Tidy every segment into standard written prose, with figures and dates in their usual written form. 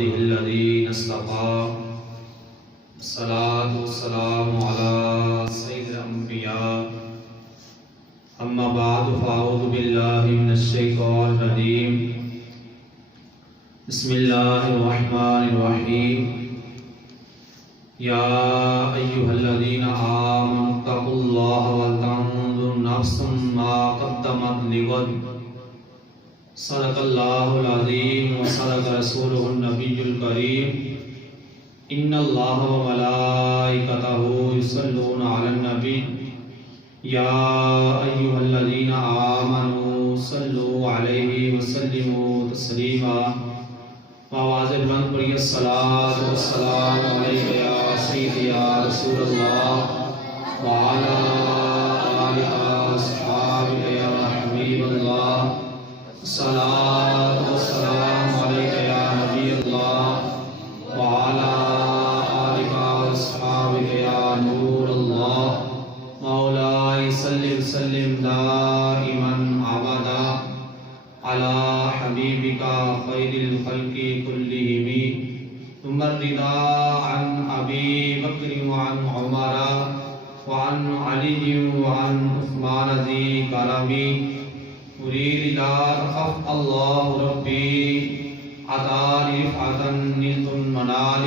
عباده الذين اصطفى الصلاة والسلام على سيد الأنبياء أما بعد فأعوذ بالله من الشيطان الرجيم بسم الله الرحمن الرحيم يا أيها الذين آمنوا اتقوا الله ولتنظر نفس ما قدمت لغد صدق الله العظيم وصدق رسوله النبي الكريم إن الله وملائكته يصلون على النبي يا أيها الذين آمنوا صلوا عليه وسلموا تسليما وآواز بلند پڑھیے الصلاة والسلام علیک یا سیدی یا رسول اللہ وعلى آلہ وصحبہ یا حبیب اللہ الصلاة والسلام علیک یا نبی اللہ وعلى آلہ وصحبہ یا نور اللہ مولاي سلم سلم دائما ابدا على حبيبك خير الخلق كلهم ثم الرضا عن ابي بكر وعن عمر وعن علي وعن عثمان ذي كرم اريد لا اخف الله ربي عطاني رفعة نلت المنال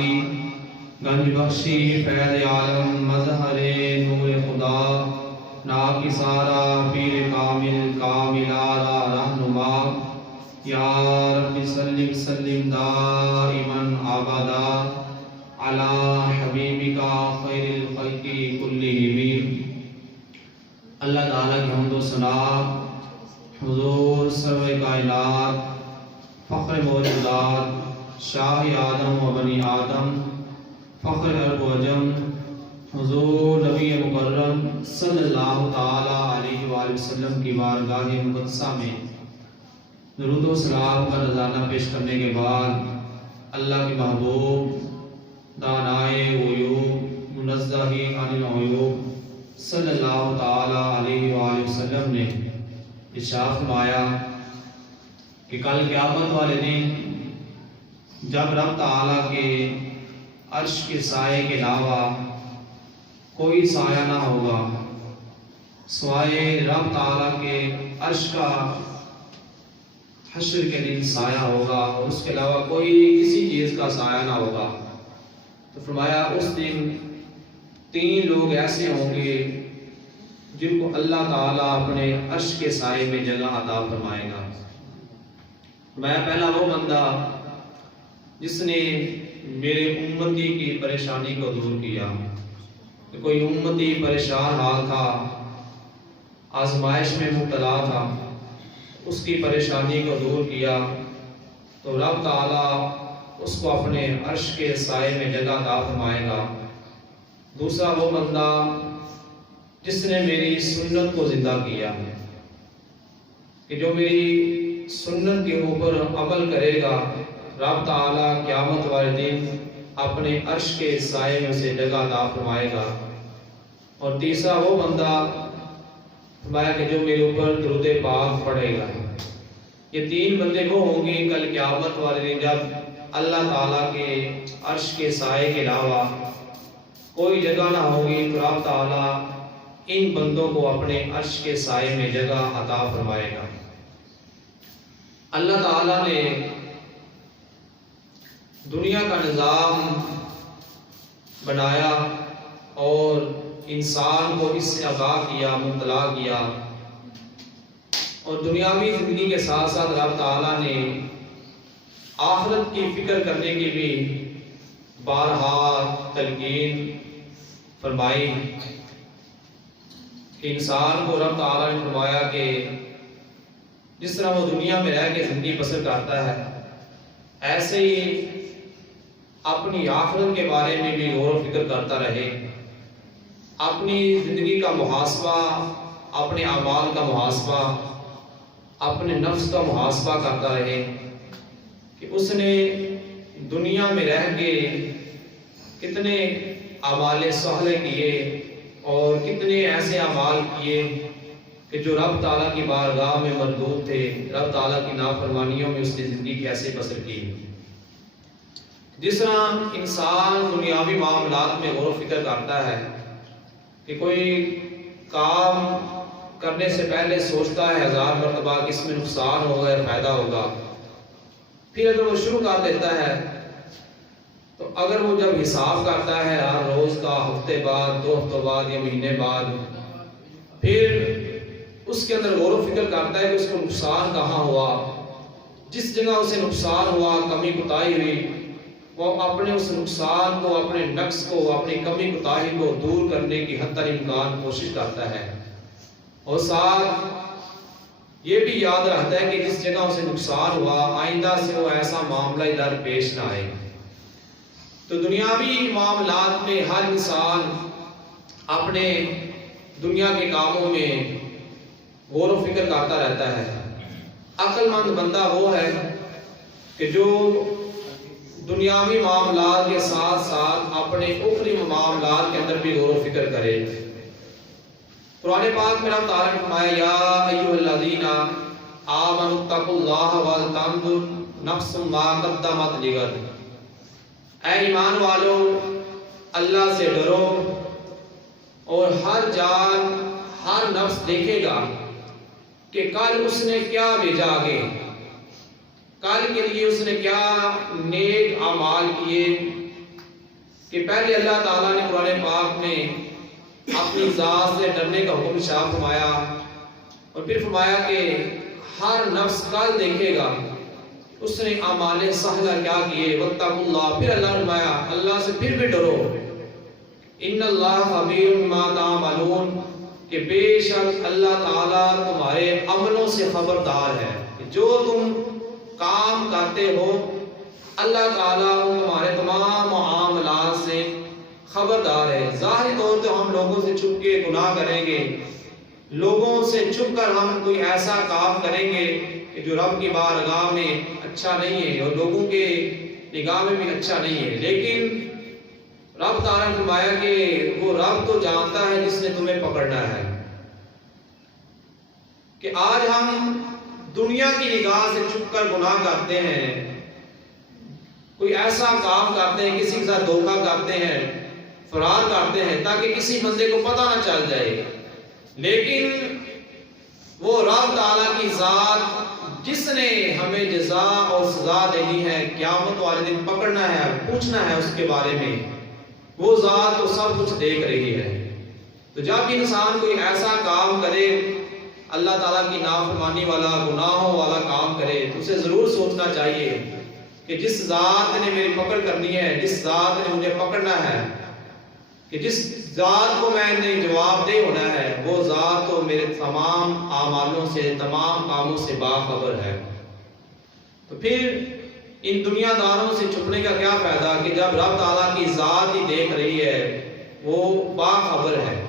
گنج بخشی فیض عالم مظہر نور خدا ناکی سارا پیر کامل کاملارا رہنما یا رب سلم سلم دائما ابدا علی حبیبک خیر الخلق کلہم۔ اللہ تعالیٰ کی حمد و ثنا حضور سرور کائنات فخر موجودات شاہ آدم و بنی آدم فخر عرب و عجم حضور نبی مکرم صلی اللہ تعالی علیہ وآلہ وسلم کی بارگاہ مقدسہ میں درود و سلام کا نذرانہ پیش کرنے کے بعد اللہ کے محبوب دانائے غیوب منزہ عن العیوب صلی اللہ تعالی علیہ وآلہ وسلم نے ارشاد فرمایا کہ کل قیامت والے دن جب رب تعالی کے عرش کے سائے کے علاوہ کوئی سایہ نہ ہوگا سوائے رب تعالیٰ کے عرش کا حشر کے دن سایہ ہوگا اور اس کے علاوہ کوئی کسی چیز کا سایہ نہ ہوگا۔ تو فرمایا اس دن تین لوگ ایسے ہوں گے جن کو اللہ تعالیٰ اپنے عرش کے سائے میں جگہ عطا فرمائے گا۔ فرمایا پہلا وہ بندہ جس نے میرے امتی کی پریشانی کو دور کیا۔ کہ کوئی امتی پریشان حال تھا، آزمائش میں مبتلا تھا، اس کی پریشانی کو دور کیا تو رب تعالیٰ اس کو اپنے عرش کے سائے میں جگہ عطا فرمائے گا۔ دوسرا وہ بندہ جس نے میری سنت کو زندہ کیا کہ جو میری سنت کے اوپر عمل کرے گا رب تعالیٰ قیامت والے دن اپنے عرش کے سائے میں سے جگہ عطا فرمائے گا۔ اور تیسرا وہ بندہ فرمایا کہ جو میرے اوپر درود پاک پڑھے گا۔ یہ تین بندے وہ ہوں گے کل قیامت والے دن جب اللہ تعالیٰ کے عرش کے سائے کے علاوہ کوئی جگہ نہ ہوگی تو رب تعالیٰ ان بندوں کو اپنے عرش کے سائے میں جگہ عطا فرمائے گا۔ اللہ تعالیٰ نے دنیا کا نظام بنایا اور انسان کو اس سے آگاہ کیا، مطلع کیا، اور دنیاوی زندگی کے ساتھ ساتھ رب تعالیٰ نے آخرت کی فکر کرنے کی بھی بارہا تلقین فرمائی کہ انسان کو رب تعالیٰ نے فرمایا کہ جس طرح وہ دنیا میں رہ کے زندگی بسر کرتا ہے ایسے ہی اپنی آخرت کے بارے میں بھی غور و فکر کرتا رہے، اپنی زندگی کا محاسبہ، اپنے اعمال کا محاسبہ، اپنے نفس کا محاسبہ کرتا رہے کہ اس نے دنیا میں رہ کے کتنے اعمال صالح کیے اور کتنے ایسے اعمال کیے کہ جو رب تعالیٰ کی بارگاہ میں مردود تھے، رب تعالیٰ کی نافرمانیوں میں اس نے زندگی کیسے بسر کی۔ جس طرح انسان دنیاوی معاملات میں غور و فکر کرتا ہے کہ کوئی کام کرنے سے پہلے سوچتا ہے 1000 مرتبہ کہ اس میں نقصان ہوگا یا فائدہ ہوگا، پھر اگر وہ شروع کر دیتا ہے تو اگر وہ جب حساب کرتا ہے ہر روز کا، ہفتے بعد، 2 ہفتوں بعد یا مہینے بعد، پھر اس کے اندر غور و فکر کرتا ہے کہ اس کو نقصان کہاں ہوا، جس جگہ اسے نقصان ہوا، کمی کوتاہی ہوئی، وہ اپنے اس نقصان کو، اپنے نقص کو، اپنی کمی کوتاہی کو دور کرنے کی حتی الامکان کوشش کرتا ہے، اور ساتھ یہ بھی یاد رکھتا ہے کہ جس جگہ اسے نقصان ہوا آئندہ سے وہ ایسا معاملہ ادھر پیش نہ آئے۔ تو دنیاوی معاملات میں ہر انسان اپنے دنیا کے کاموں میں غور و فکر کرتا رہتا ہے۔ عقل مند بندہ وہ ہے کہ جو دنیاوی معاملات کے ساتھ ساتھ اپنے اخروی معاملات کے اندر بھی غور و فکر کرے۔ قرآن پاک میں اللہ تعالیٰ نے فرمایا یا ایھا الذین آمنوا اتقوا اللہ ولتنظر نفس ما قدمت لغد، اے ایمان والو اللہ سے ڈرو اور ہر جان، ہر نفس دیکھے گا کہ کل اس نے کیا بھیجا آگے، کل کے لیے اس نے کیا نیک اعمال کیے۔ کہ پہلے اللہ تعالیٰ نے قرآن پاک میں اپنی ذات سے ڈرنے کا حکم شاہ فرمایا، اور پھر فرمایا کہ ہر نفس کل دیکھے گا اس نے اعمال صالحہ کیا کیے۔ واتقوا اللہ، پھر اللہ نے فرمایا اللہ سے پھر بھی ڈرو، ان اللہ خبیر بما تعملون، کہ بے شک اللہ تعالیٰ تمہارے عملوں سے خبردار ہے، جو تم کام کرتے ہو اللہ تعالیٰ تمہارے تمام معاملات سے خبردار ہے۔ ظاہری طور پہ ہم لوگوں سے چھپ کے گناہ کریں گے، لوگوں سے چھپ کر ہم کوئی ایسا کام کریں گے کہ جو رب کی بارگاہ میں اچھا نہیں ہے اور لوگوں کے نگاہ میں بھی اچھا نہیں ہے، لیکن رب تعالیٰ نے فرمایا کہ وہ رب تو جانتا ہے جس نے تمہیں پکڑنا ہے۔ کہ آج ہم دنیا کی نگاہ سے چھپ کر گناہ کرتے ہیں، کوئی ایسا کام کرتے ہیں، کسی کے ساتھ دھوکہ کرتے ہیں، فرار کرتے ہیں تاکہ کسی بندے کو پتہ نہ چل جائے، لیکن وہ رب تعالیٰ کی ذات جس نے ہمیں جزا اور سزا دینی ہے، قیامت والے دن پکڑنا ہے، پوچھنا ہے اس کے بارے میں، وہ ذات تو سب کچھ دیکھ رہی ہے۔ تو جب انسان کوئی ایسا کام کرے، اللہ تعالیٰ کی نافرمانی والا، گناہوں والا کام کرے، تو اسے ضرور سوچنا چاہیے کہ جس ذات نے میری پکڑ کرنی ہے، جس ذات نے مجھے پکڑنا ہے، کہ جس ذات کو میں نے جواب دہ ہونا ہے، وہ ذات تو میرے تمام اعمالوں سے، تمام کاموں سے باخبر ہے۔ تو پھر ان دنیا داروں سے چھپنے کا کیا فائدہ کہ جب رب تعالیٰ کی ذات ہی دیکھ رہی ہے، وہ باخبر ہے۔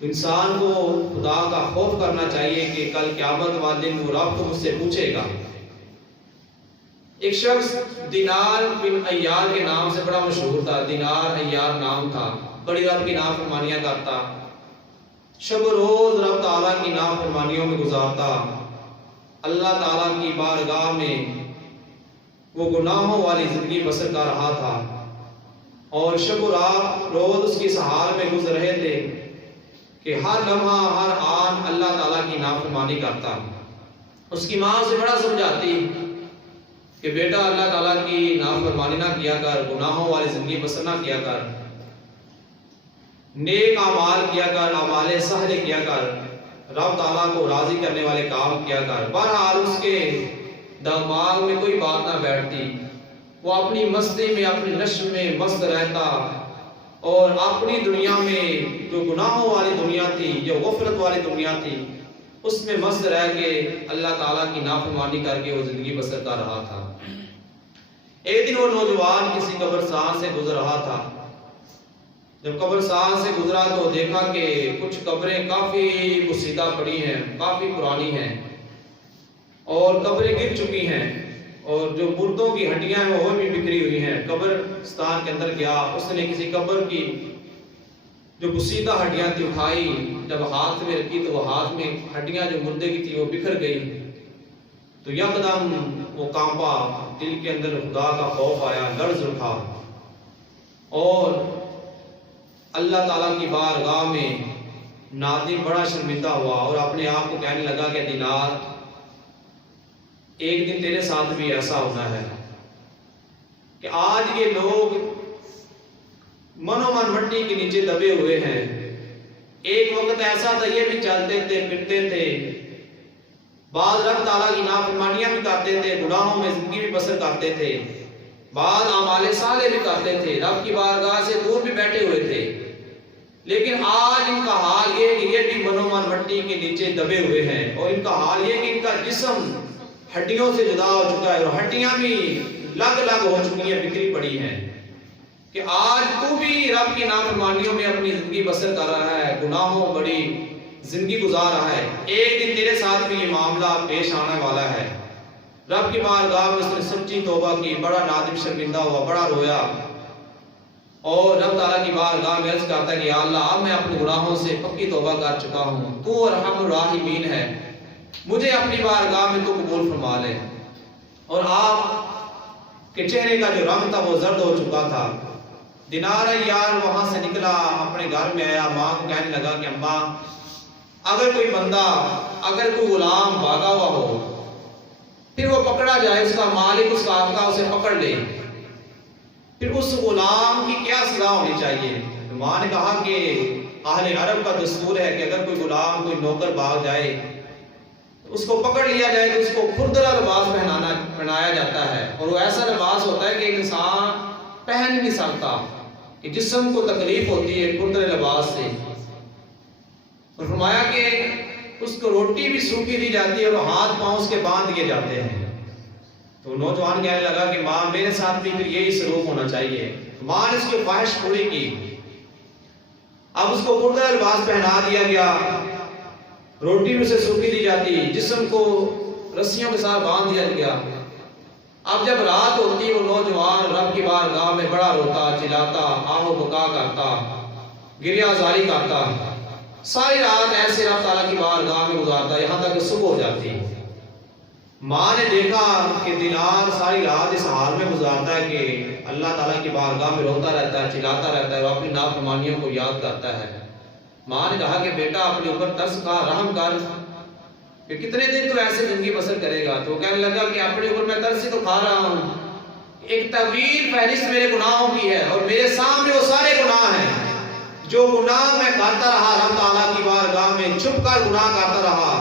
انسان کو خدا کا خوف کرنا چاہیے کہ کل قیامت والے دن وہ رب تو مجھ سے پوچھے گا۔ ایک شخص دینار بن ایار کے نام سے بڑا مشہور تھا، دینار ایار نام تھا، بڑی رب کی نافرمانیاں کرتا، شب و روز رب تعالیٰ کی نافرمانیوں میں گزارتا، اللہ تعالیٰ کی بارگاہ میں وہ گناہوں والی زندگی بسر کر رہا تھا، اور شب و روز اس کی اس حال میں گزر رہے تھے کہ ہر لمحہ، ہر آن اللہ تعالیٰ کی نافرمانی کرتا۔ اس کی ماں اسے بڑا سمجھاتی کہ بیٹا اللہ تعالیٰ کی نافرمانی نہ کیا کر، گناہوں والی زندگی بسر نہ کیا کر، نیک اعمال کیا کر، اعمال صالح کیا کر، رب تعالیٰ کو راضی کرنے والے کام کیا کر۔ بہرحال اس کے دماغ میں کوئی بات نہ بیٹھتی، وہ اپنی مستی میں، اپنی نشو میں مست رہتا، اور اپنی دنیا میں جو گناہوں والی دنیا تھی، جو غفلت والی دنیا تھی، اس میں مست رہ کے اللہ تعالیٰ کی نافرمانی کر کے وہ زندگی بسر کر رہا تھا۔ ایک دن وہ نوجوان کسی قبرستان سے گزر رہا تھا۔ جب قبرستان سے گزرا تو دیکھا کہ کچھ قبریں کافی بسیدہ پڑی ہیں، کافی پرانی ہیں، اور قبریں گر چکی ہیں، اور جو مردوں کی ہڈیاں ہیں وہ بھی بکھری ہوئی ہیں۔ قبرستان کے اندر گیا، اس نے کسی قبر کی جو بسیدہ ہڈیاں تھی اٹھائی، جب ہاتھ میں رکھی تو وہ ہاتھ میں ہڈیاں جو مردے کی تھی وہ بکھر گئی، تو یکدم وہ کانپا، دل کے اندر خدا کا خوف آیا، لرز اٹھا اور اللہ تعالیٰ کی بارگاہ میں نادم بڑا شرمندہ ہوا اور اپنے آپ کو کہنے لگا کہ دینار ایک دن تیرے ساتھ بھی ایسا ہونا ہے کہ آج یہ لوگ منو من مٹی کے نیچے دبے ہوئے ہیں، ایک وقت ایسا تھا یہ بھی چلتے تھے پھرتے تھے، بعض رب تعالیٰ کی نافرمانیاں بھی کرتے تھے، گناہوں میں زندگی بھی بسر کرتے تھے، بعض اعمال صالح بھی کرتے تھے، رب کی بارگاہ سے دور بھی بیٹھے ہوئے تھے، لیکن آج ان کا حال یہ کہ یہ بھی منو من مٹی کے نیچے دبے ہوئے ہیں، اور ان کا حال یہ کہ ان کا جسم ہڈیوں سے جدا ہو چکا ہے اور ہڈیاں بھی لگ لگ ہو چکی ہیں، بکھری پڑی ہیں، کہ آج تو بھی رب کی نافرمانیوں میں اپنی زندگی بسر کر رہا ہے، گناہوں بڑی زندگی گزار رہا ہے، ایک دن تیرے ساتھ بھی یہ معاملہ پیش آنے والا ہے۔ رب کی بارگاہ میں اس نے سچی توبہ کی، بڑا نادم شرمندہ ہوا، بڑا رویا اور رب تعالیٰ کی بارگاہ میں عرض کرتا ہے کہ یا اللہ اب میں اپنے گناہوں سے پکی توبہ کر چکا ہوں، تو ارحم الراحمین ہے، مجھے اپنی بارگاہ میں تو قبول فرما لے۔ اور آپ کے چہرے کا جو رنگ تھا وہ زرد ہو چکا تھا۔ دینار یار وہاں سے نکلا، اپنے گھر میں آیا، ماں کو کہنے لگا کہ اماں اگر کوئی بندہ، اگر کوئی غلام بھاگا ہوا ہو، پھر وہ پکڑا جائے، اس کا مالک اس کا آقا اسے پکڑ لے، پھر اس غلام کی کیا سزا ہونی چاہیے؟ ماں نے کہا کہ اہل عرب کا دستور ہے کہ اگر کوئی غلام، کوئی نوکر بھاگ جائے، اس کو پکڑ لیا جائے تو اس کو کھردرا لباس پہنایا جاتا ہے، اور وہ ایسا لباس ہوتا ہے کہ ایک انسان پہن نہیں سکتا، کہ جسم کو تکلیف ہوتی ہے کھردرے لباس سے۔ اور فرمایا کہ اس کو روٹی بھی سوکھی دی جاتی ہے اور ہاتھ پاؤں اس کے باندھ دیے جاتے ہیں۔ تو نوجوان کہنے لگا کہ ماں میرے ساتھ بھی پھر یہی سلوک ہونا چاہیے۔ ماں نے اس کی خواہش پوری کی، اب اس کو کھردرا لباس پہنا دیا گیا، روٹی بھی اسے سوکھی دی جاتی، جسم کو رسیوں کے ساتھ باندھ دیا گیا۔ اب جب رات ہوتی وہ نوجوان رب کی بارگاہ میں بڑا روتا، چلاتا، آہ و بکا کرتا، گریہ زاری کرتا، ساری رات ایسے رب تعالیٰ کی بارگاہ میں گزارتا، یہاں تک کہ صبح ہو جاتی۔ ماں نے دیکھا کہ دینار ساری رات اس حال میں گزارتا ہے کہ اللہ تعالیٰ کی بارگاہ میں روتا رہتا ہے، چلاتا رہتا ہے، وہ اپنی نافرمانیوں کو یاد کرتا ہے۔ ماں نے کہا کہ بیٹا اپنے اوپر ترس کر، رحم کر، کہ کتنے دن تو ایسے زندگی بسر کرے گا؟ تو کہنے لگا کہ اپنے اوپر میں ترس ہی تو کھا رہا ہوں، ایک طویل فہرست میرے گناہوں کی ہے اور میرے سامنے وہ سارے گناہ ہیں جو گناہ میں کرتا رہا، رب تعالیٰ کی بارگاہ میں چھپ کر گناہ کرتا رہا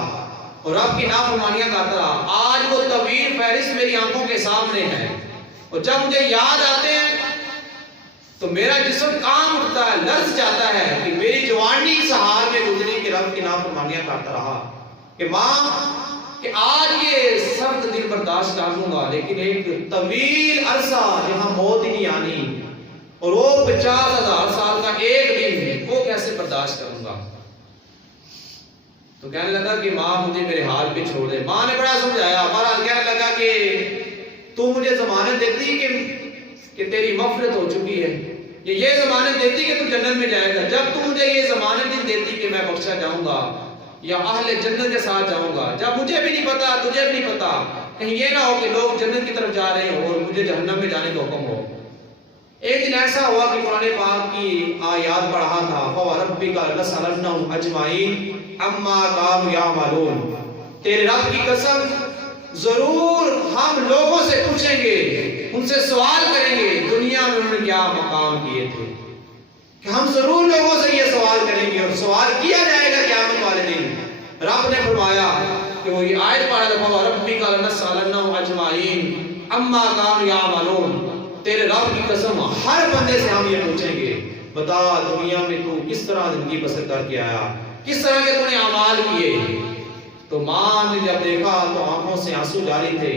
اور رب کی نافرمانیاں کرتا رہا۔ آج وہ طویل فہرست میری آنکھوں کے سامنے ہے، اور جب مجھے یاد آتے ہیں تو میرا جسم کام اٹھتا ہے، لرز جاتا ہے کہ میری جوانی اس حال میں گزری کہ رب کی نافرمانیاں کرتا رہا، کہ ماں کہ آج یہ سخت دن برداشت کر لوں گا، لیکن ایک طویل عرصہ جہاں موت ہی نہیں آنی اور وہ 50,000 سال کا ایک دن، وہ کیسے برداشت کروں گا؟ تو کہنے لگا کہ ماں مجھے میرے حال پہ چھوڑ دے۔ ماں نے بڑا سمجھایا، بہرحال کہنے لگا کہ تو مجھے ضمانت دیتی کہ تیری مغفرت ہو چکی ہے، یہ ضمانت دیتی کہ تو جنت میں جائے گا، جب تو مجھے یہ ضمانت نہیں دیتی کہ میں بخشا جاؤں گا یا اہل جنت کے ساتھ جاؤں گا، جب مجھے بھی نہیں پتا، تجھے بھی نہیں پتا، کہیں یہ نہ ہو کہ لوگ جنت کی طرف جا رہے ہوں اور مجھے جہنم میں جانے کا حکم ہو۔ ایک دن ایسا ہوا کہ قرآن پاک کی آیات پڑھ رہا تھا، فَوَرَبِّكَ لَنَسْأَلَنَّهُمْ أَجْمَعِينَ عَمَّا كَانُوا يَعْمَلُونَ، تیرے رب کی قسم ضرور ہم لوگوں سے پوچھیں گے، ان سے سوال کریں گے دنیا میں انہوں نے کیا مقام کیے تھے، کہ ہم ضرور لوگوں سے یہ سوال کریں گے اور سوال کیا جائے گا قیامت والے دن۔ رب نے فرمایا کہ وہ یہ آیت پڑھا تھا، فَوَرَبِّكَ لَنَسْأَلَنَّهُمْ أَجْمَعِينَ عَمَّا كَانُوا يَعْمَلُونَ، تیرے رب کی قسم ہر بندے سے ہم یہ پوچھیں گے، بتا دنیا میں تو کس طرح زندگی بسر کر کے آیا، کس طرح کے تو نے اعمال کیے۔ تو ماں نے جب دیکھا تو آنکھوں سے آنسو جاری تھے،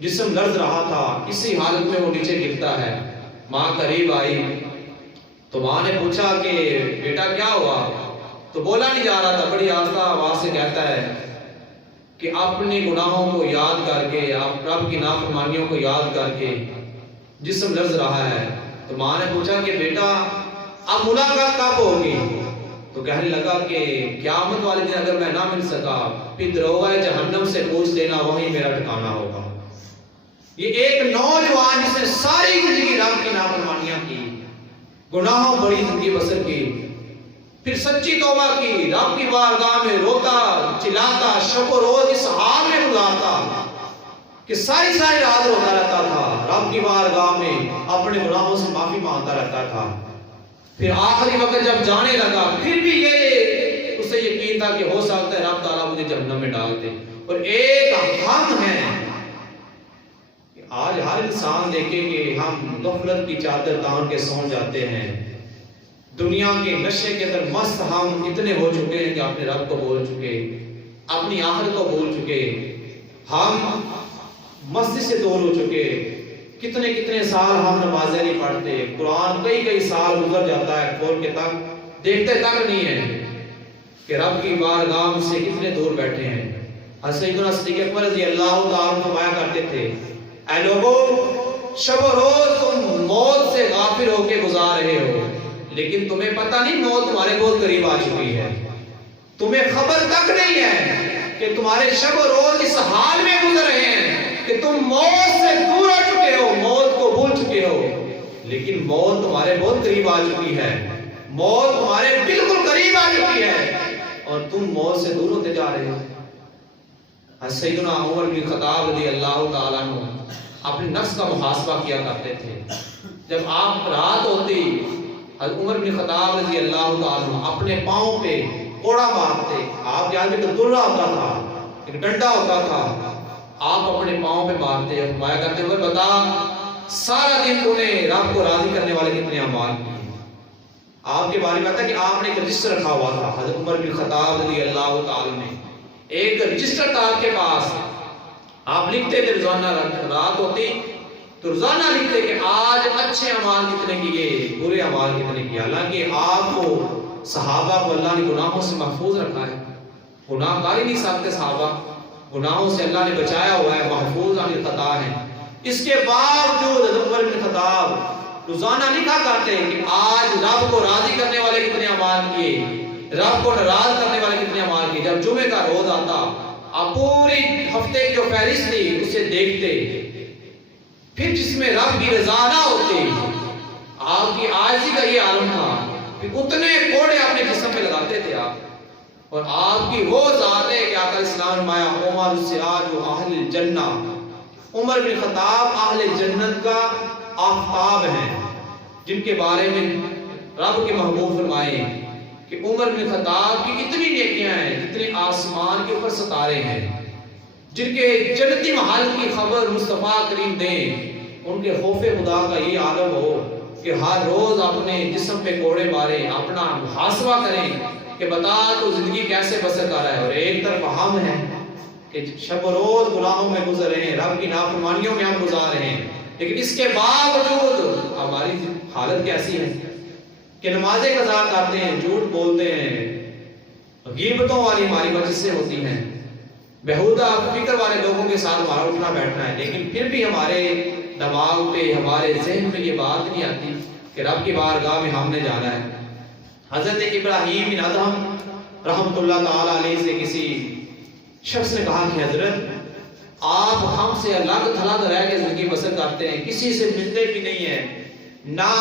جسم لرز رہا تھا، اسی حالت میں وہ نیچے گرتا ہے۔ ماں قریب آئی تو ماں نے پوچھا کہ بیٹا کیا ہوا؟ تو بولا نہیں جا رہا تھا، بڑی آہستہ آواز سے کہتا ہے کہ اپنے گناہوں کو یاد کر کے، رب کی نافرمانیوں کو یاد کر کے جسم لرز رہا ہے۔ تو ماں نے پوچھا کہ بیٹا اب ملاقات کب ہوگی؟ تو کہنے لگا کہ قیامت والے دن اگر میں نہ مل سکا، پھر دروغہ جہنم سے پوچھ لینا، وہی میرا ٹھکانہ ہوگا۔ یہ ایک نوجوان جس نے ساری زندگی رب کی نافرمانیاں کی، گناہوں بڑی زندگی بسر کی، پھر سچی توبہ کی، رب کی بارگاہ میں روتا چلاتا شب و روز اس حال میں گزارتا کہ ساری رات روتا رہتا تھا، رب کی بارگاہ میں اپنے گناہوں سے معافی مانگتا رہتا تھا۔ پھر آخری وقت جب جانے لگا پھر بھی یہ اسے یقین تھا کہ ہو سکتا ہے رب تعالیٰ مجھے جہنم میں ڈال دے۔ اور ایک ہم ہے کہ آج ہر انسان دیکھیں کہ ہم غفلت کی چادر تان کے سو جاتے ہیں، دنیا کے نشے کے اندر مست ہم اتنے ہو چکے ہیں کہ اپنے رب کو بھول چکے، اپنی آخرت کو بھول چکے، ہم مسجد سے دور ہو چکے، کتنے سال ہم نمازیں نہیں پڑھتے، قرآن کئی سال گزر جاتا ہے کھول کے تک دیکھتے تک نہیں ہے کہ رب کی بارگاہ سے کتنے دور بیٹھے ہیں۔ سیدنا صدیق اکبر رضی اللہ تعالیٰ فرمایا کرتے تھے، اے لوگو شب و روز تم موت سے غافل ہو کے گزار رہے ہو، لیکن تمہیں پتہ نہیں موت تمہارے بہت قریب آ چکی ہے، تمہیں خبر تک نہیں ہے کہ تمہارے شب و روز اس حال میں گزر رہے ہیں کہ تم موت سے دور ہو چکے ہو، موت کو بھول چکے ہو، لیکن موت تمہارے بہت قریب آ چکی ہے، موت تمہارے بالکل قریب آ چکی ہے اور تم موت سے دور ہوتے جا رہے ہو۔ سیدنا عمر بن خطاب رضی اللہ تعالیٰ عنہ اپنے نفس کا محاسبہ کیا کرتے تھے۔ جب آپ رات ہوتی عمر بن خطاب رضی اللہ تعالیٰ عنہ اپنے پاؤں پہ کوڑا مارتے، آپ یاد میں درہ ہوتا تھا، ایک ڈنڈا ہوتا تھا، آپ اپنے پاؤں پہ مارتے اور فرمایا کرتے ہوئے بتا سارا دن تو نے رب کو راضی کرنے والے کتنے اعمال کیے۔ آپ کے بارے میں آتا ہے کہ آپ نے ایک رجسٹر رکھا ہوا تھا، حضرت عمر بن خطاب رضی اللہ تعالیٰ نے ایک رجسٹر تھا آپ کے پاس، آپ لکھتے تھے روزانہ، رات ہوتی تو روزانہ لکھتے کہ آج اچھے اعمال کتنے کیے، برے اعمال کتنے کیے۔ حالانکہ آپ کو صحابہ کو اللہ نے گناہوں سے محفوظ رکھا ہے، گناہ کر ہی نہیں سکتے صحابہ، گناہوں سے اللہ نے بچایا ہوا ہے، محفوظ عن الخطا ہے۔ اس کے باوجود حضرت عمر بن خطاب روزانہ لکھا کرتے ہیں کہ آج رب کو راضی کرنے والے کتنے اعمال کیے، رب کو ناراض کرنے والے کتنے اعمال کیے۔ جب جمعے کا روز آتا آپ پوری ہفتے کی جو فہرست تھی اسے دیکھتے، پھر جس میں رب کی رضا نہ ہوتی، آپ کی عاجزی کا یہ عالم تھا، پھر اتنے کوڑے اپنے جسم پہ لگاتے تھے آپ، اور آپ کی وہ ذات ہے کہ آقا اسلام فرمایا عمر السراج و اہل الجنہ، عمر بن خطاب اہل جنت کا آفتاب ہیں، جن کے بارے میں رب کے محبوب فرمائے کہ عمر بن خطاب کی اتنی نیکیاں ہیں جتنے آسمان کے اوپر ستارے ہیں، جن کے جنتی محل کی خبر مصطفیٰ کریم دیں، ان کے خوف خدا کا یہ عالم ہو کہ ہر روز اپنے جسم پہ کوڑے مارے، اپنا محاسبہ کریں کہ بتا تو زندگی کیسے بسر کر رہا ہے۔ اور ایک طرف ہم ہیں کہ شب و روز گناہوں میں گزر رہے ہیں، رب کی نافرمانیوں میں ہم گزار رہے ہیں، لیکن اس کے باوجود ہماری حالت کیسی ہے کہ نمازیں قضا کرتے ہیں، جھوٹ بولتے ہیں، غیبتوں والی ہماری مجلسیں ہوتی ہیں، بہودہ فکر والے لوگوں کے ساتھ ہمارا اٹھنا بیٹھنا ہے، لیکن پھر بھی ہمارے دماغ پہ، ہمارے ذہن میں یہ بات نہیں آتی کہ رب کی بارگاہ میں ہم نے جانا ہے۔ حضرت ابراہیم بن ادہم رحمۃ اللہ تعالی علیہ سے کسی شخص نے کہا کہ حضرت آپ ہم سے الگ تھلگ رہ کے زندگی بسر کرتے ہیں، کسی سے ملتے بھی نہیں ہیں، نہ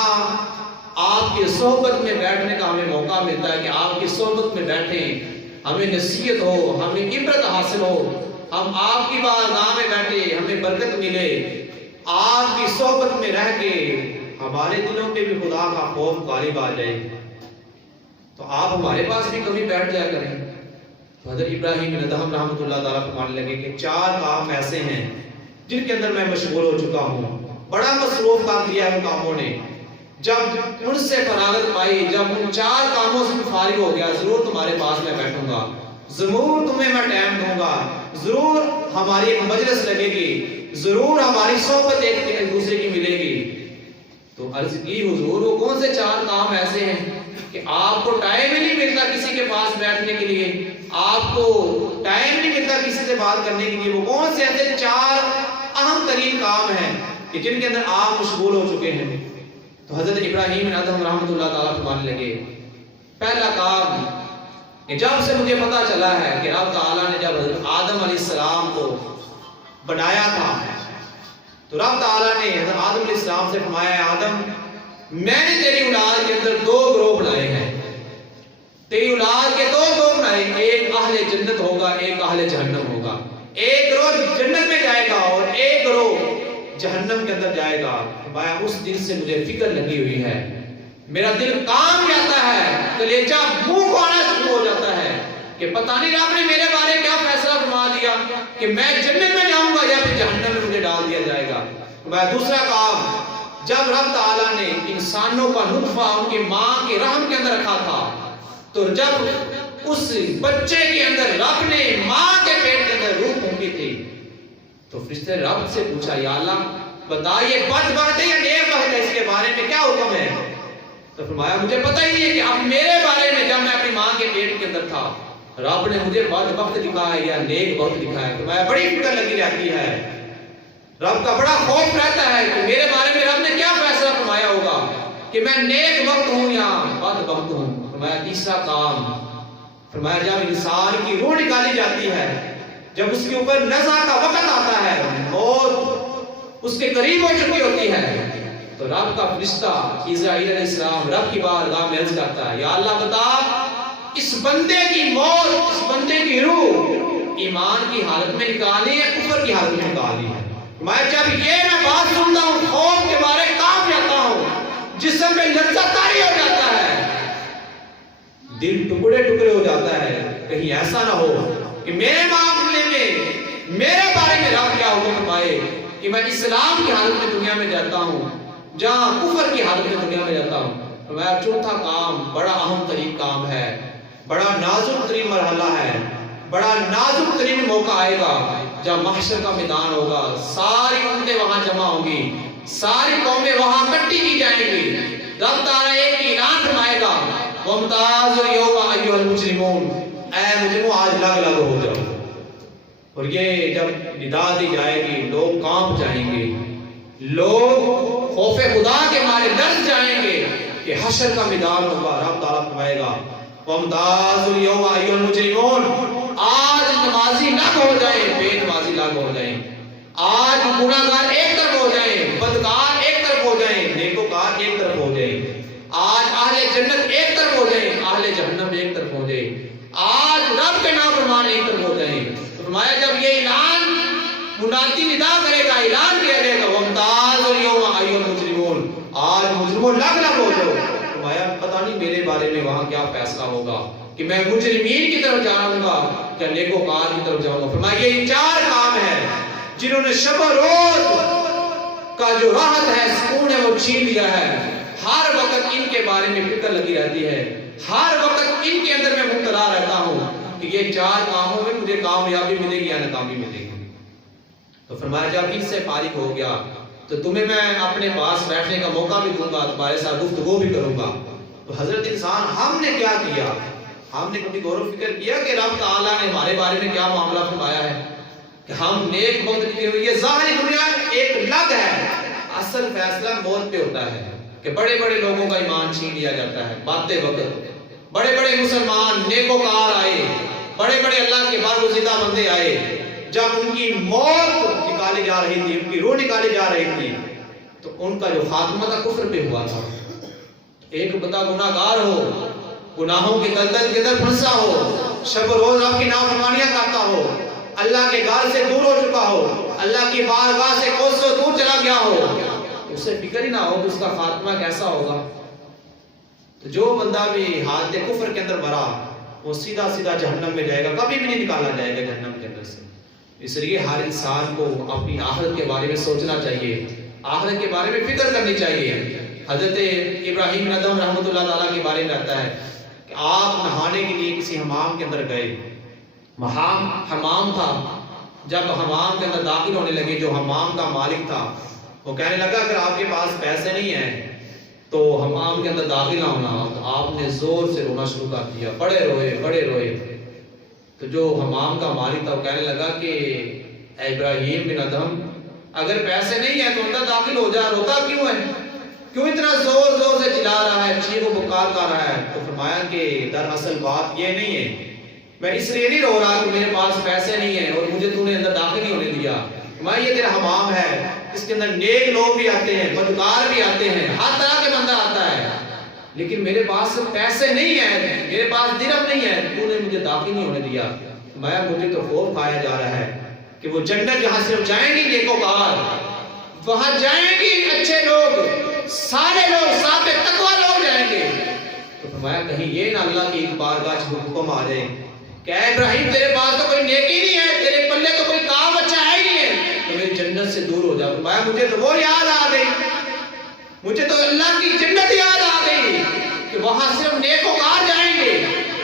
آپ کی صحبت میں بیٹھنے کا ہمیں موقع ملتا ہے کہ آپ کی صحبت میں بیٹھیں، ہمیں نصیحت ہو، ہمیں عبرت حاصل ہو، ہم آپ کی بارگاہ میں بیٹھے، ہمیں برکت ملے، آپ کی صحبت میں رہ کے ہمارے دلوں پہ بھی خدا کا خوف غالب آ جائے، تو آپ ہمارے پاس بھی کبھی بیٹھ جایا کریں۔ تو حضرت ابراہیم بن ادہم رحمۃ اللہ تعالیٰ فرمانے لگے کہ 4 کام ایسے ہیں جن کے اندر میں مشغول ہو چکا ہوں، بڑا مصروف کام کیا ہے ان کاموں نے، جب ان سے فراغت پائی، جب ان 4 کاموں سے فارغ ہو گیا، ضرور تمہارے پاس میں بیٹھوں گا، ضرور تمہیں میں ٹائم دوں گا، ضرور ہماری ایک مجلس لگے گی، ضرور ہماری صحبت ایک دوسرے کی ملے گی۔ تو عرض کی حضور وہ کون سے 4 کام ایسے ہیں کہ آپ کو ٹائم ہی نہیں ملتا کسی کے پاس بیٹھنے کے لیے، آپ کو ٹائم نہیں ملتا کسی سے بات کرنے کے لیے، وہ کون سے ایسے 4 اہم ترین کام ہیں کہ جن کے اندر آپ مشغول ہو چکے ہیں؟ تو حضرت ابراہیم بن ادہم رحمۃ اللہ تعالیٰ فرمانے لگے، پہلا کام کہ جب سے مجھے پتا چلا ہے کہ رب تعالیٰ نے جب حضرت آدم علیہ السلام کو بنایا تھا تو رب تعالیٰ نے حضرت آدم علیہ السلام سے فرمایا آدم میں نے تیری اولاد کے اندر دو گروہ بنائے ہیں، تیری اولاد کے دو گروہ بنائے، ایک اہل جنت ہوگا ایک اہل جہنم ہوگا، ایک گروہ جنت میں جائے گا اور ایک گروہ جہنم کے اندر جائے گا۔ فرمایا اس دن سے مجھے فکر لگی ہوئی ہے، میرا دل کام جاتا ہے، کلیجہ منہ کو آنا شروع ہو جاتا ہے کہ پتہ نہیں رب نے میرے بارے کیا فیصلہ فرما دیا کہ میں جنت میں جاؤں گا یا پھر جہنم میں مجھے ڈال دیا جائے گا۔ فرمایا دوسرا کام، جب رب تعالیٰ نے انسانوں کا نطفہ ان کی ماں کے رحم کے اندر رکھا تھا، تو جب اس بچے کے اندر رب نے ماں کے پیٹ کے اندر روح پھونکی تھی تو فرشتے رب سے پوچھا یا اللہ بتا یہ بدبخت ہے یا نیک بخت ہے، اس کے بارے میں کیا حکم ہے؟ تو فرمایا مجھے پتہ ہی نہیں ہے کہ اب میرے بارے میں جب میں اپنی ماں کے پیٹ کے اندر تھا رب نے مجھے بدبخت لکھا ہے یا نیک بخت لکھا ہے۔ فرمایا بڑی فکر لگی رہتی ہے، رب کا بڑا خوف رہتا ہے کہ میرے بارے میں رب نے کیا فیصلہ فرمایا ہوگا کہ میں نیک بخت ہوں یا بدبخت ہوں۔ فرمایا تیسرا کام، فرمایا جب انسان کی روح نکالی جاتی ہے، جب اس کے اوپر نزع کا وقت آتا ہے، موت اس کے قریب ہو چکی ہوتی ہے، تو رب کا فرشتہ اسرائیل علیہ السلام رب کی بارگاہ میں عرض کرتا ہے یا اللہ بتا اس بندے کی موت، اس بندے کی روح ایمان کی حالت میں نکالی ہے کفر کی حالت میں نکالی ہے۔ میں جب یہ میں بات سنتا ہوں خوف کے بارے کام جاتا ہوں، جسم میں لرزہ طاری ہو جاتا ہے، دل ٹکڑے ٹکڑے ہو جاتا ہے، کہیں ایسا نہ ہو کہ میرے معاملے میں میرے بارے میں رب کیا حکم فرمائے کہ میں اسلام کی حالت میں دنیا میں جاتا ہوں جہاں کفر کی حالت میں دنیا میں جاتا ہوں۔ فرمایا چوتھا کام بڑا اہم ترین کام ہے، بڑا نازک ترین مرحلہ ہے، بڑا نازک ترین موقع آئے گا جب محشر کا میدان ہوگا، ساری امتیں وہاں جمع ہوں گی، ساری قومیں وہاں اکٹھی کی جائیں گی، رب تعالیٰ ایک اعلان فرمائے گا وَامْتَازُوا الْيَوْمَ أَيُّهَا الْمُجْرِمُونَ، اے مجرموں آج لگ لگ ہو جاؤ۔ اور یہ جب ندا دی جائے گی لوگ کانپ جائیں گے، لوگ خوف خدا کے مارے ڈر جائیں گے کہ حشر کا میدان ہوگا۔ رب تعالیٰ فرمائے گا وَامْتَازُوا الْيَوْمَ أَيُّهَا الْمُجْرِمُونَ، آج نمازی لگ ہو جائیں، بے نمازی لگ ہو جائیں، آج گناہگار ایک طرف ہو جائیں، بدکار ایک طرف ہو جائیں، نیکوکار ایک طرف ہو جائیں، آج اہل جنت ایک طرف ہو جائیں، اہل جہنم ایک طرف ہو جائیں، آج رب کے نافرمان ایک طرف ہو جائیں۔ فرمایا جب یہ اعلان منادی ندا کرے گا، اعلان کیا جائے گا وَامْتَازُوا الْيَوْمَ أَيُّهَا الْمُجْرِمُونَ، آج مجرموں لگ لگ ہو جاؤ۔ فرمایا پتہ نہیں میرے بارے میں وہاں کیا فیصلہ ہوگا کہ میں مجرمین کی طرف جاؤں گا یا نیکوکار کی طرف جاؤں گا۔ فرمایا یہ چار کام ہیں جنہوں نے شب و روز کا جو راحت ہے، سکون ہے، وہ چھین لیا ہے۔ ہر وقت ان کے بارے میں فکر لگی رہتی ہے، ہر وقت ان کے اندر میں مبتلا رہتا ہوں کہ یہ چار کاموں میں مجھے کامیابی ملے گی یا ناکامی ملے گی۔ تو فرمایا جب ان سے فارغ ہو گیا تو تمہیں میں اپنے پاس بیٹھنے کا موقع بھی دوں گا، تمہارے ساتھ گفتگو بھی کروں گا۔ تو حضرت انسان ہم نے کیا کیا؟ ہم نے کبھی غور و فکر کیا کہ رب تعالیٰ نے ہمارے بارے میں کیا معاملہ فرمایا ہے کہ ہم نیک موت کی ہوئی؟ یہ ظاہری دنیا ایک لگ ہے، اصل فیصلہ موت پہ ہوتا ہے کہ بڑے بڑے لوگوں کا ایمان چھین لیا جاتا ہے مرتے وقت، بڑے بڑے مسلمان نیکوکار آئے، بڑے بڑے اللہ کے برگزیدہ بندے آئے، جب ان کی موت نکالی جا رہی تھی، ان کی روح نکالی جا رہی تھی، تو ان کا جو خاتمہ تھا کفر پہ ہوا تھا۔ ایک بندہ گناہگار ہو، گناہوں کے دلدل کے اندر پھنسا ہو، شب و روز رب کی نافرمانیاں کرتا ہو، اللہ کے گھر سے دور ہو چکا ہو، اللہ کی بارگاہ سے کوسوں دور چلا گیا ہو، اسے فکر ہی نہ ہو کہ اس کا خاتمہ کیسا ہوگا۔ تو جو بندہ بھی حالت کفر کے اندر مرا وہ سیدھا سیدھا جہنم میں جائے گا، کبھی بھی نہیں نکالا جائے گا جہنم کے اندر سے۔ اس لیے ہر انسان کو اپنی آخرت کے بارے میں سوچنا چاہیے، آخرت کے بارے میں فکر کرنی چاہیے۔ حضرت ابراہیم بن ادہم رحمۃ اللہ تعالیٰ کے بارے میں آتا ہے کہ آپ نہانے کے لیے کسی حمام کے اندر گئے، حمام تھا، جب حمام کے اندر داخل ہونے لگے جو حمام کا مالک تھا وہ کہنے لگا اگر آپ کے پاس پیسے نہیں ہیں تو حمام کے اندر داخل نہ ہونا۔ تو آپ نے زور سے رونا شروع کر دیا، بڑے روئے۔ تو جو حمام کا مالک تھا وہ کہنے لگا کہ اے ابراہیم بن ادہم اگر پیسے نہیں ہیں تو اندر داخل ہو جا، روتا کیوں ہے، کیوں اتنا زور سے چلا رہا ہے، چیخ و پکار کر رہا ہے؟ تو فرمایا کہ دراصل بات یہ نہیں ہے، میں اس لیے نہیں رو رہا کہ میرے پاس پیسے نہیں ہیں اور مجھے تو نے اندر داخل نہیں ہونے دیا، میں یہ تیرا حمام ہے، اس کے اندر نیک لوگ بھی آتے ہیں، بدکار بھی آتے ہیں، ہر طرح کے بندہ آتا ہے، لیکن میرے پاس پیسے نہیں ہیں، میرے پاس درہم نہیں ہے، تو نے مجھے داخل نہیں ہونے دیا۔ میں مجھے تو خوف کھایا جا رہا ہے کہ وہ جنت جہاں صرف جائیں گی نیکوکار، وہاں جائیں گی اچھے لوگ، سارے لوگ صاحب تقوی لوگ جائیں گے۔ تو فرمایا کہیں یہ نہ اللہ کی بارگاہ سے حکم آ جائے کہ اے ابراہیم تیرے پاس تو کوئی نیکی نہیں ہے، تیرے پلے تو کوئی کام اچھا ہے ہی نہیں ہے، تو میری جنت سے دور ہو جا۔ فرمایا مجھے تو وہ یاد آ گئی، مجھے تو اللہ کی جنت یاد آ گئی کہ وہاں صرف نیکوکار جائیں گے۔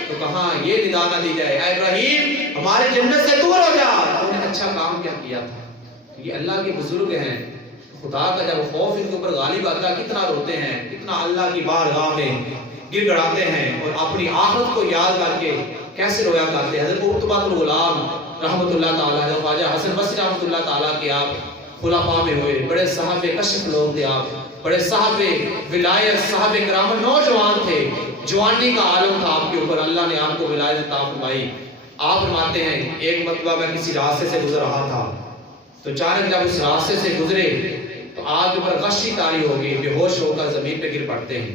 تو کہاں یہ ندا نہ دی جائے اے ابراہیم ہماری جنت سے دور ہو جا، تو نے اچھا کام کیا کیا تھا۔ یہ اللہ کے بزرگ ہیں، خدا کا جب خوف ان کے اوپر غالب آتا ہے کتنا روتے ہیں، کتنا اللہ کی بارگاہ میں گر گڑاتے ہیں، اور اپنی آخرت کو یاد کر کے کیسے رویا کرتے ہیں۔ حضرت عتبہ الغلام رحمۃ اللہ تعالیٰ، خواجہ حسن بصری رحمۃ اللہ تعالیٰ کے آپ خلفاء میں ہوئے، بڑے صاحب کشف لوگ تھے آپ، بڑے صاحب ولایت، صاحب کرام، نوجوان تھے، جوانی کا عالم تھا آپ کے اوپر، اللہ نے آپ کو ولایت عطا فرمائی۔ آپ فرماتے ہیں ایک مرتبہ میں کسی راستے سے گزر رہا تھا، تو اچانک جب اس راستے سے گزرے تو آپ کے اوپر غشی طاری ہو گئی، بے ہوش ہو کر زمین پہ گر پڑتے ہیں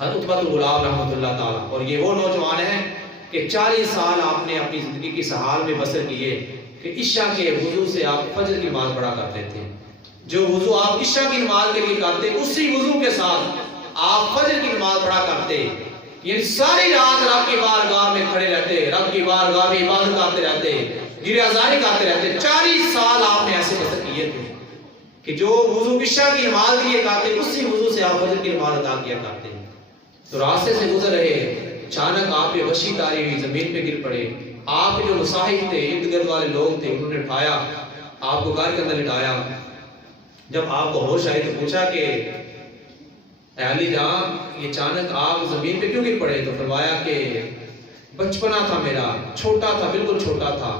حضرت عتبہ الغلام رحمۃ اللہ تعالیٰ۔ اور یہ وہ نوجوان ہیں کہ 40 سال آپ نے اپنی زندگی کی سہال میں بسر کیے کہ عشاء کے وضو سے آپ فجر کی نماز پڑھا کرتے تھے، جو وضو آپ عشاء کی نماز کے لیے کرتے اسی وضو کے ساتھ آپ فجر کی نماز پڑھا کرتے، یعنی ساری رات رب کی بارگاہ میں کھڑے رہتے، رب کی بارگاہ میں عبادت کرتے رہتے، گریہ زاری کرتے رہتے۔ 40 سال آپ نے ایسے بسر کیے تھے کہ جو وضو عشاء کی نماز کے لیے کرتے اسی وضو سے آپ فجر کی نماز ادا کیا کرتے۔ تو راستے سے گزر رہے، اچانک آپ پہ غشی طاری ہوئی، زمین پہ گر پڑے۔ آپ کے جو مصاحب تھے، ارد گرد والے لوگ تھے، انہوں نے اٹھایا آپ کو گھر کے اندر لٹایا۔ جب آپ کو ہوش آئی تو پوچھا کہ اے علی جان یہ اچانک آپ زمین پہ کیوں گر پڑے؟ تو فرمایا کہ بچپنا تھا میرا، چھوٹا تھا، بالکل چھوٹا تھا،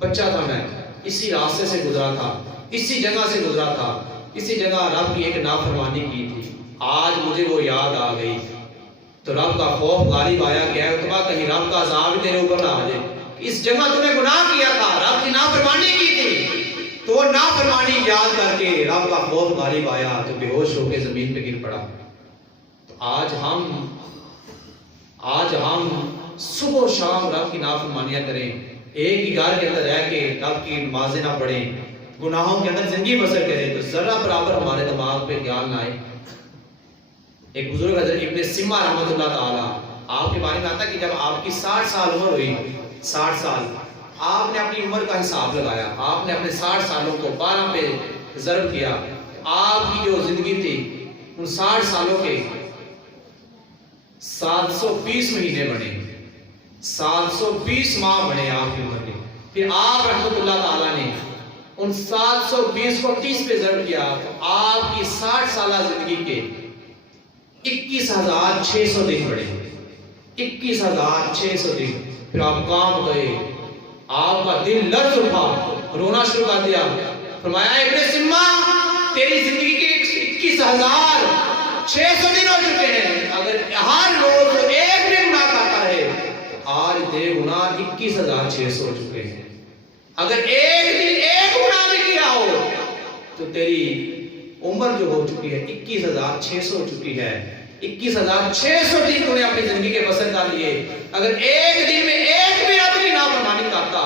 بچہ تھا میں، اسی راستے سے گزرا تھا، اسی جگہ سے گزرا تھا، اسی جگہ رب کی ایک نافرمانی کی تھی، آج مجھے وہ یاد آ گئی۔ تو رب کا خوف غالب آیا کہ اے عتبہ کہیں رب کا عذاب تیرے اوپر نہ آ جائے، اس جگہ تم نے گناہ کیا تھا، رب کی نافرمانی کی تھی، تو وہ نافرمانی یاد کر کے رب کا خوف غالب آیا تو بے ہوش ہو کے زمین پہ گر پڑا۔ تو آج ہم صبح و شام رب کی نافرمانیاں کریں، ایک ہی گھر کے اندر رہ کے رب کی نمازیں نہ پڑھیں، گناہوں کے اندر زندگی بسر کریں، تو ذرہ برابر ہمارے دماغ پہ خیال نہ آئے۔ ایک بزرگ حضرت ابن سیما رحمۃ اللہ تعالیٰ، آپ کے بارے میں آتا ہے کہ جب آپ کی 60 سال عمر ہوئی، 60 سال، آپ نے اپنی عمر کا حساب لگایا، آپ نے اپنے 60 سالوں کو 12 پہ ضرب کیا، آپ کی جو زندگی تھی ان 60 سالوں کے 720 مہینے بنے، 720 ماہ بنے آپ کی عمر کے۔ پھر آپ رحمۃ اللہ تعالیٰ نے ان 720 کو 30 پہ ضرب کیا تو آپ کی 60 سالہ زندگی کے 21,600 دن بڑے، 21,600 دن۔ پھر آپ کام گئے، آپ کا دل لرز اٹھا، رونا شروع کر دیا۔ فرمایا ابن سیما تیری زندگی کے 21,600 دن ہو چکے ہیں، اگر ہر روز ایک بھی گناہ کرتا رہے تو آج تیرے گناہ 21,600 ہو چکے ہیں، اگر ایک دن ایک گناہ بھی کیا ہو تو تیری عمر جو ہو چکی ہے 21,600 ہو چکی ہے۔ 21,600 دن تو نے اپنی زندگی کے بسر کر لیے، اگر ایک دن میں ایک بھی رب کی نافرمانی کرتا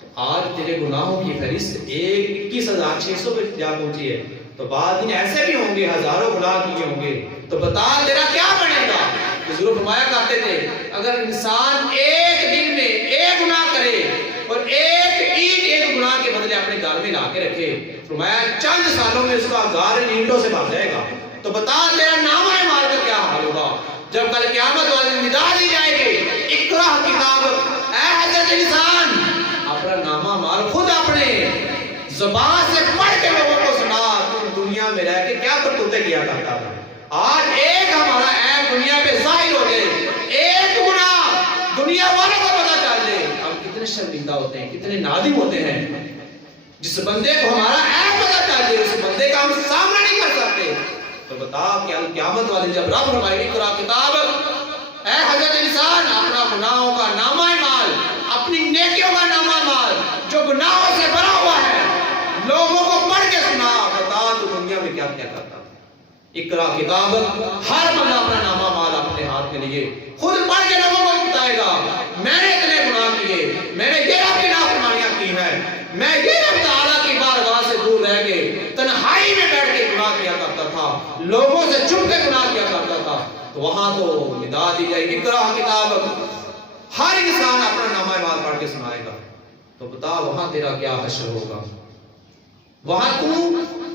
تو آج تیرے گناہوں کی فہرست 21,600 پہ جا پہنچی ہے۔ تو بعد دن ایسے بھی ہوں گے، ہزاروں گناہ کیے ہوں گے، تو بتا تیرا کیا بنے گا؟ حضور فرمایا کرتے تھے اگر انسان ایک دن میں ایک گناہ کرے اور ایک اینٹ ایک گناہ کے بدلے اپنے گھر میں لا کے رکھے، فرمایا چند سالوں میں اس کا گھر اینٹوں سے بھر جائے گا۔ تو بتا تیرا نامہ اعمال کا کیا حال ہوگا جب کل قیامت والے ندا دی جائے گی اقرا کتاب، اے حضرت انسان اپنا نامہ اعمال خود اپنے زبان سے پڑھ کے لوگوں کو سنا، تم دنیا میں رہ کے کیا کرتوتے کیا کرتا تھا۔ آج ایک ہمارا عیب دنیا پہ ظاہر ہو جائے، ایک گناہ دنیا والوں کو پتہ چل جائے، ہم کتنے شرمندہ ہوتے ہیں، کتنے نادم ہوتے ہیں۔ جس بندے کو ہمارا عیب پتہ چل جائے اس بندے کا ہم سامنا نہیں کر سکتے۔ تو بتا کہ قیامت والے جب رب فرمائے اقرا کتاب، اے حضرت انسان اپنا گناہوں کا نامہ اعمال، اپنی نیکیوں کا نامہ اعمال جو گناہوں سے بھرا ہوا ہے، لوگوں کو پڑھ کے کیا کرتا تھا؟ اقرا کتاب، ہر بندہ اپنا نامہ مال اپنے ہاتھ میں لیے خود پڑھ کے لوگوں کو بتائے گا میں نے اتنے گناہ کیے، میں نے یہ رب کی نافرمانیاں کی ہیں، میں یہ رب تعالیٰ کی بارگاہ سے دور رہ کے تنہائی میں بیٹھ کے گناہ کیا کرتا تھا، لوگوں سے چھپ کے گناہ کیا کرتا تھا. تو وہاں تو ندا دی جائے اقرا کتاب، ہر انسان اپنا نامہ مال پڑھ کے سنائے گا. تو بتا وہاں تیرا کیا حشر ہوگا، وہاں تو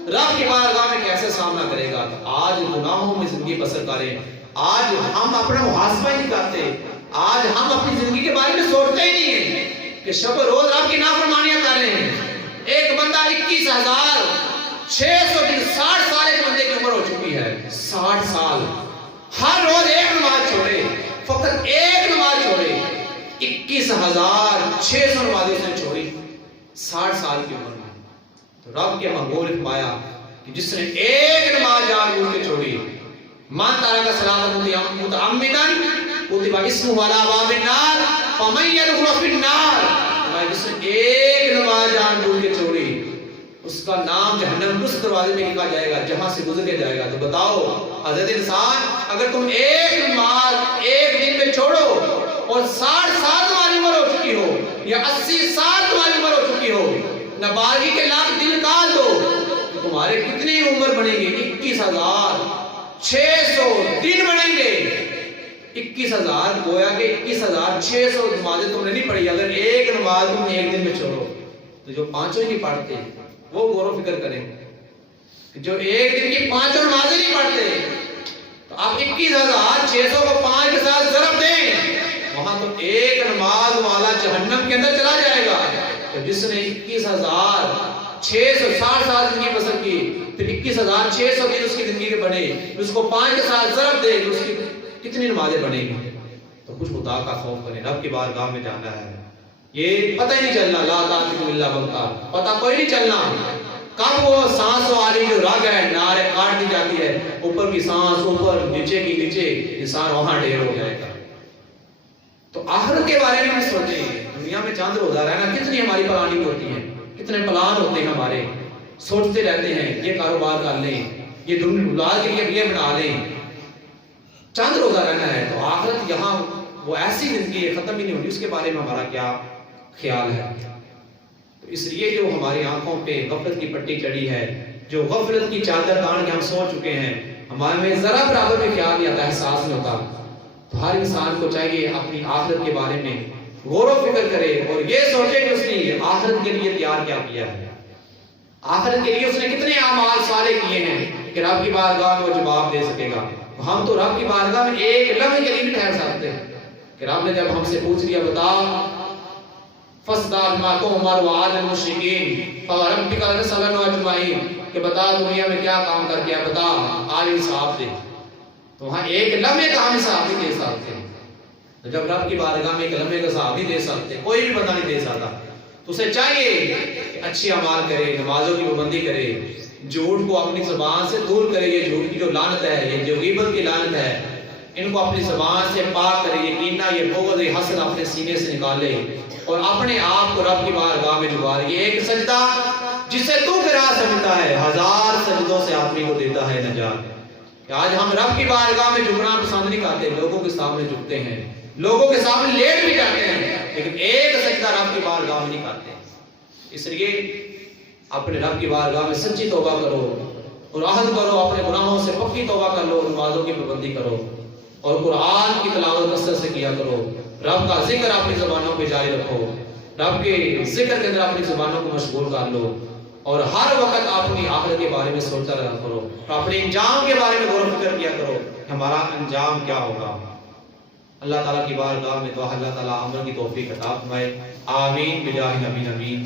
رب کی بارگاہ میں کیسے سامنا کرے گا. آج گناہوں میں زندگی بسر کریں، آج ہم اپنا محاسبہ ہی نہیں کرتے، آج ہم اپنی زندگی کے بارے میں سوچتے ہی نہیں ہیں کہ شب روز رب کی نافرمانیاں کر رہے ہیں. ایک بندہ 21,600 دن 60 سال ایک بندے کی عمر ہو چکی ہے، 60 سال، ہر روز ایک نماز چھوڑے، فقط ایک نماز چھوڑے، 21,600 نمازیں اس نے چھوڑی 60 سال کی عمر میں. تو رب کے محبوب نے فرمایا کہ جس نے ایک نماز جان بوجھ کے چھوڑی، من ترک الصلاۃ متعمدا کتب اسمہ علی ابواب النار فمن یدخل فی النار. جس نے ایک نماز جان بوجھ کے چھوڑی اس کا نام جہنم اس دروازے میں لکھا جائے گا جہاں سے گزر کے جائے گا. تو بتاؤ حضرت انسان، اگر تم ایک نماز ایک دن میں چھوڑو اور 60 سال تمہاری عمر ہو چکی ہو یا 80 سال تمہاری عمر ہو چکی ہو، نابالغی کے لاکھ دن نکال دو تو تمہارے کتنی عمر بنے گی؟ 21,600 دن بنیں گے. 21,000 گویا کہ 21,600 نمازیں تم نے نہیں پڑھی. اگر ایک نماز تم ایک دن میں چھوڑو تو جو پانچوں نہیں پڑھتے وہ غور و فکر کریں، جو ایک دن کی 5 نمازیں نہیں پڑھتے تو آپ 21,600 کو 5 کے ساتھ ضرب دیں، وہاں تو ایک نماز والا جہنم کے اندر چلا جائے گا. تو جس نے 21,660 سال زندگی بسر کی، پھر 21,600 دن اس کی زندگی کے بنے، اس کو 5 کے ساتھ ضرب دے تو اس کی کتنی نمازیں بنے گی. تو کچھ خدا کا خوف کریں، رب کی بارگاہ میں جانا ہے. یہ پتہ ہی نہیں چلنا، لا تأتیکم الا بغتہ، پتہ کوئی نہیں چلنا کب وہ سانس والی جو رگ ہے نارے کاٹ دی جاتی ہے، اوپر کی سانس اوپر، نیچے کی نیچے، انسان وہاں ڈھیر ہو جائے گا. تو آخرت کے بارے میں سوچیں. دنیا میں چاند روزہ رہنا کتنی ہماری پلاننگ ہوتی ہے، کتنے پلان ہوتے ہیں ہمارے، سوچتے رہتے ہیں یہ کاروبار کر لیں، یہ دولاد کے لیے یہ بنا لیں. چاند روزہ رہنا ہے تو آخرت یہاں وہ ایسی زندگی ہے ختم ہی نہیں ہوتی، اس کے بارے میں ہمارا کیا خیال ہے. تو اس لیے جو ہماری آنکھوں پہ غفلت کی پٹی چڑھی ہے، جو غفلت کی چادر تان کے ہم سو چکے ہیں، ہمارے میں ذرا برابر بھی خیال نہیں آتا، احساس نہیں ہوتا. تو ہر انسان کو چاہیے اپنی آخرت کے بارے میں غور و فکر کرے اور یہ سوچے کہ اس نے آخرت کے لیے تیار کیا کیا ہے، آخرت کے لیے اس نے کتنے اعمال صالح کیے ہیں کہ رب کی بارگاہ میں وہ جواب دے سکے گا. ہم تو رب کی بارگاہ میں ایک لمحے کے لیے نہیں ٹھہر سکتے کہ رب نے جب ہم سے پوچھ لیا بتا فَاسْتَعْلِ مَا تُؤْمَرُ وَعَلَى الْمُشْرِكِينَ فَوَرَبِّكَ لَنَسْأَلَنَّهُمْ أَجْمَعِينَ کہ بتا دنیا میں کیا کام کر کے بتا آج انصاف دے. تو وہاں ایک لمحے کا ہم حساب نہیں دے سکتے. تو جب رب کی بارگاہ میں ایک لمحے کا حساب نہیں دے سکتے، کوئی بھی بندہ نہیں دے سکتا، تو اسے چاہیے کہ اچھی اعمال کرے، نمازوں کی پابندی کرے، جھوٹ کو اپنی زبان سے دور کرے. یہ جھوٹ کی جو لعنت ہے، یہ جو غیبت کی لعنت ہے، ان کو اپنی زبان سے پاک کرے. یہ کینہ، یہ بغض، یہ حسد اپنے سینے سے نکالے اور اپنے آپ کو رب کی بارگاہ میں جھکائے. یہ ایک سجدہ جسے تو گرا سمجھتا ہے 1000 سجدوں سے آدمی کو دیتا ہے نجات. کہ آج ہم رب کی بارگاہ میں جھکنا پسند نہیں کرتے، لوگوں کے سامنے جھکتے ہیں، لوگوں کے سامنے لیٹ بھی جاتے ہیں، لیکن ایک سجدہ رب کی بارگاہ میں نہیں کرتے. اس لیے اپنے رب کی بارگاہ میں سچی توبہ کرو اور عہد کرو، اپنے گناہوں سے پکی توبہ کر لو، نمازوں کی پابندی کرو اور قرآن کی تلاوت کثرت سے کیا کرو. رب کا ذکر اپنی زبانوں پہ جاری رکھو، رب کے ذکر کے اندر اپنی زبانوں کو مشغول کر لو اور ہر وقت اپنی آخرت کے بارے میں سوچتا رہا کرو، اپنے انجام کے بارے میں غور و فکر کیا کرو کہ ہمارا انجام کیا ہوگا. اللہ تعالیٰ کی بارگاہ میں دعا، اللہ تعالیٰ عمل کی توفیق عطا فرمائے. آمین بجاہ نبی امین.